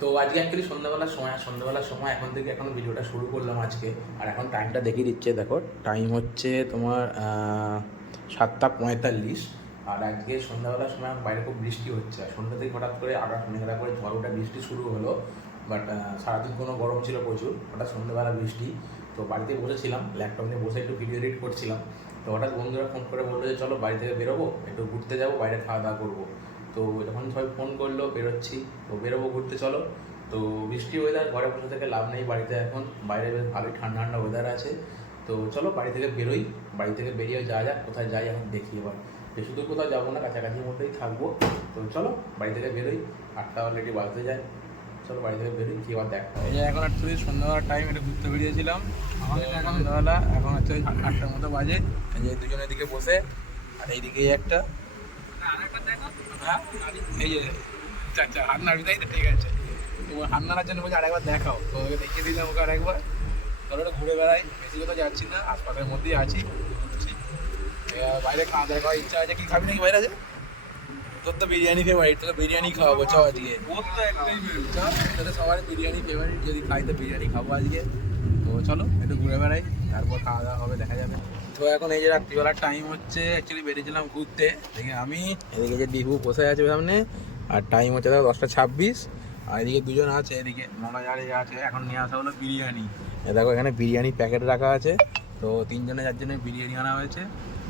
তো আজকে অ্যাকচুয়ালি সন্ধ্যাবেলার সময় সন্ধ্যাবেলার সময় এখন থেকে এখন ভিডিওটা শুরু করলাম আজকে। আর এখন টাইমটা দেখিয়ে দিচ্ছে, দেখো টাইম হচ্ছে তোমার সাতটা পঁয়তাল্লিশ। আর আজকে সন্ধ্যাবেলার সময় বাইরে খুব বৃষ্টি হচ্ছে। আর সন্ধ্যা থেকে হঠাৎ করে আকাশ মেঘলা করে ঝড় ওঠা বৃষ্টি শুরু হলো। বাট সারাদিন কোনো গরম ছিল প্রচুর। হঠাৎ সন্ধ্যাবেলা বৃষ্টি। তো বাড়িতে বসেছিলাম ল্যাপটপ নিয়ে বসে একটু ভিডিও এডিট করছিলাম। তো হঠাৎ বন্ধুরা ফোন করে বলল যে, চলো বাড়ি থেকে বেরোবো, একটু ঘুরতে যাব, বাইরে খাওয়া দাওয়া করব। তো যখন সবাই ফোন করল বেরোচ্ছি তো বেরোবো ঘুরতে চলো। তো বৃষ্টি ওয়েদার ঘরে বসে থেকে লাভ নেই বাড়িতে এখন। বাইরে বেশ ভালোই ঠান্ডা ঠান্ডা ওয়েদার আছে। তো চলো বাড়ি থেকে বেরোই বাড়ি থেকে বেরিয়ে যাওয়া যাক কোথায় যাই এখন দেখি এবার। বেশি দূর কোথাও যাব না কাছাকাছির মধ্যেই থাকব। তো চলো বাড়ি থেকে বেরোই আটটা অলরেডি বাজতে যায়। চলো বাড়ি থেকে বেরোই কি আবার দেখা এই এখন অ্যাকচুয়ালি সন্ধ্যাবেলার টাইম এটা ঘুরতে বেরিয়েছিলাম। এখন সন্ধ্যাবেলা এখন হচ্ছে আটটার মতো বাজে। এই যে দুজনের দিকে বসে আর এইদিকে একটা। এই যে আচ্ছা হাত তো ঠিক আছে তো ওই হাত জন্য বলছি আরেকবার দেখাও। তো ওকে দেখিয়ে দিলাম ওকে আরেকবার। ধরো ঘুরে বেড়াই। বেশি কোথাও যাচ্ছি না আশপাশের মধ্যেই আছি। বাইরে খাওয়া দাওয়া করার ইচ্ছা আছে। কি খাবি নাকি বাইরে আছে তোর তো বিরিয়ানি ফেভারিট তোকে বিরিয়ানি খাওয়াবো, চ আজকে। তোদের সবার বিরিয়ানি ফেভারিট যদি খাই তো বিরিয়ানি খাব আজকে। তো চলো, একটু ঘুরে বেড়াই। তারপর খাওয়া দাওয়া হবে, দেখা যাবে। তো এখন এই যে রাত্রিবেলার টাইম হচ্ছে অ্যাকচুয়ালি বেরিয়েছিলাম ঘুরতে। দেখে আমি, এদিকে যে দিহু বসে আছে সামনে, আর টাইম হচ্ছে দেখো দশটা ছাব্বিশ, আর এদিকে দুজন আছে, এদিকে মোলা জারে আছে, এখন নিয়ে আসা হলো বিরিয়ানি। দেখো এখানে বিরিয়ানি প্যাকেট রাখা আছে, তো তিনজনে চার জন্য বিরিয়ানি আনা হয়েছে।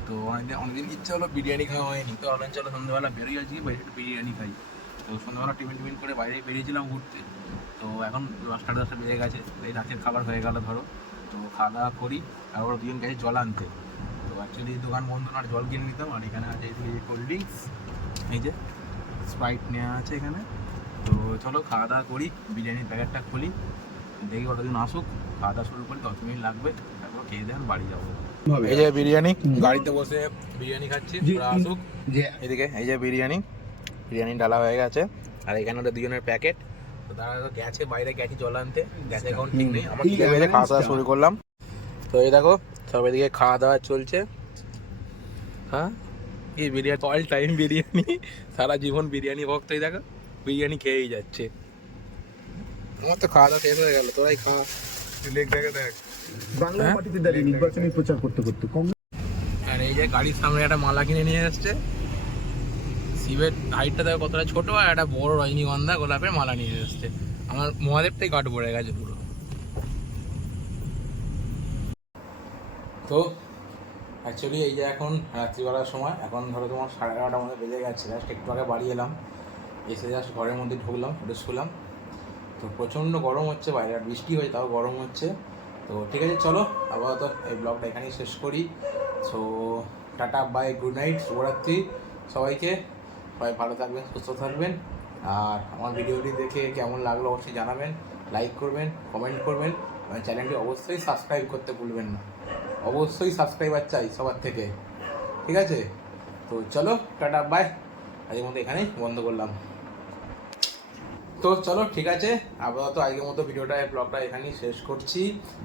তো অনেকদিন অনেকদিন ইচ্ছে হলো বিরিয়ানি খাওয়া হয়নি, তো অনেক চলো সন্ধ্যাবেলা বেরিয়ে আছি বাইরে একটু বিরিয়ানি খাই। তো সন্ধ্যাবেলা টিফিন টিফিন করে বাইরে বেরিয়েছিলাম ঘুরতে। তো এখন দশটা দশটা বেজে গেছে, এই রাতের খাবার হয়ে গেল ধরো। তো খাওয়া দাওয়া করি আর ওরা দুজন গেছে জল আনতে। তো অ্যাকচুয়ালি দোকান বন্ধ না আর জল কিনে নিতাম আর এখানে আছে এই যে কোল্ড ড্রিঙ্কস এই যে স্প্রাইট নেওয়া আছে এখানে। তো চলো খাওয়া দাওয়া করি বিরিয়ানির প্যাকেটটা খুলি দেখি ওটা দিন আসুক খাওয়া দাওয়া শুরু করি দশ মিনিট লাগবে তারপর খেয়ে দেন বাড়ি যাব। এই যে বিরিয়ানি গাড়িতে বসে বিরিয়ানি খাচ্ছি ওরা আসুক। এদিকে এই যে বিরিয়ানি বিরিয়ানি ডালা হয়ে গেছে আর এখানে ওটা দুজনের প্যাকেট তো তারা গেছে বাইরে গেছে জল আনতে। গেছে এখন ঠিক নেই খাওয়া দাওয়া শুরু করলাম। তো এই দেখো সব এদিকে খাওয়া দাওয়া চলছে। হ্যাঁ? বিরিয়ানি? All time biryani. সারা জীবন বিরিয়ানি ভক্তই দেখো বিরিয়ানি খেয়েই যাচ্ছে। আমার তো খাওয়া দাওয়া শেষ হয়ে গেল তোরাই খাওয়া বাংলা হ্যাঁ? পার্টিতে দাঁড়িয়ে নির্বাচনী প্রচার করতে করতে। আর এই যে গাড়ির সামনে একটা মালা কিনে নিয়ে এসছে। শিবের হাইটটা দেখো কতটা ছোটো আর একটা বড় রজনীগন্ধা গোলাপের মালা নিয়ে এসছে। আমার মহাদেবটাই কাঠ পড়ে গেছে পুরো। তো অ্যাকচুয়ালি এই যে এখন রাত্রিবেলার সময়, এখন ধরো তোমার সাড়ে এগারোটার মধ্যে বেজে গেছে জাস্ট একটু আগে বাড়ি এলাম। এসে জাস্ট ঘরের মধ্যে ঢুকলাম একটু শুলাম তো প্রচণ্ড গরম হচ্ছে বাইরে, আর বৃষ্টি হয়ে তাও গরম হচ্ছে। তো ঠিক আছে, চলো আপাতত এই ব্লগটা এখানেই শেষ করি। So tata bye good night শুভরাত্রি। সবাইকে সবাই ভালো থাকবেন, সুস্থ থাকবেন। আর আমার ভিডিওটি দেখে কেমন লাগল অবশ্যই জানাবেন লাইক করবেন কমেন্ট করবেন। আর চ্যানেলটি অবশ্যই সাবস্ক্রাইব করতে ভুলবেন না। অবশ্যই সাবস্ক্রাইবার চাই সবার থেকে। ঠিক আছে? তো চলো, টাটা বাই আজকের মতো এখানেই বন্ধ করলাম। তো চলো, ঠিক আছে? আপাতত আজকের মতো ভিডিওটা ব্লগটা এখানেই শেষ করছি।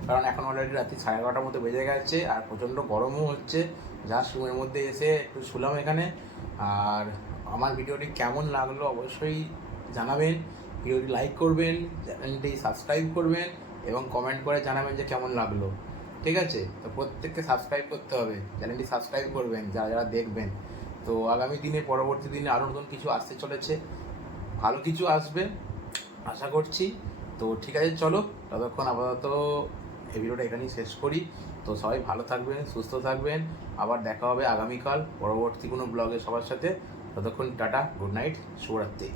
কারণ এখন অলরেডি রাত্রি সাড়ে এগারোটার মতো বেজে গেছে আর প্রচণ্ড গরমও হচ্ছে। জাস্ট রুমের মধ্যে এসে একটু শুলাম এখানে। আর আমার ভিডিওটি কেমন লাগল অবশ্যই জানাবেন। ভিডিওটি লাইক করবেন চ্যানেলটি সাবস্ক্রাইব করবেন এবং কমেন্ট করে জানাবেন যে কেমন লাগল। ঠিক আছে? তো প্রত্যেককে সাবস্ক্রাইব করতে হবে। চ্যানেলটি সাবস্ক্রাইব করবেন, যারা যারা দেখবেন। তো আগামী দিনে, পরবর্তী দিনে আরও নতুন কিছু আসতে চলেছে। ভালো কিছু আসবে, আশা করছি। তো ঠিক আছে, চলো ততক্ষণ আপাতত এই ভিডিওটা এখানেই শেষ করি। তো সবাই ভালো থাকবেন, সুস্থ থাকবেন। আবার দেখা হবে আগামীকাল, পরবর্তী কোনো ব্লগে সবার সাথে। ততক্ষণ টাটা গুড নাইট শুভরাত্রি।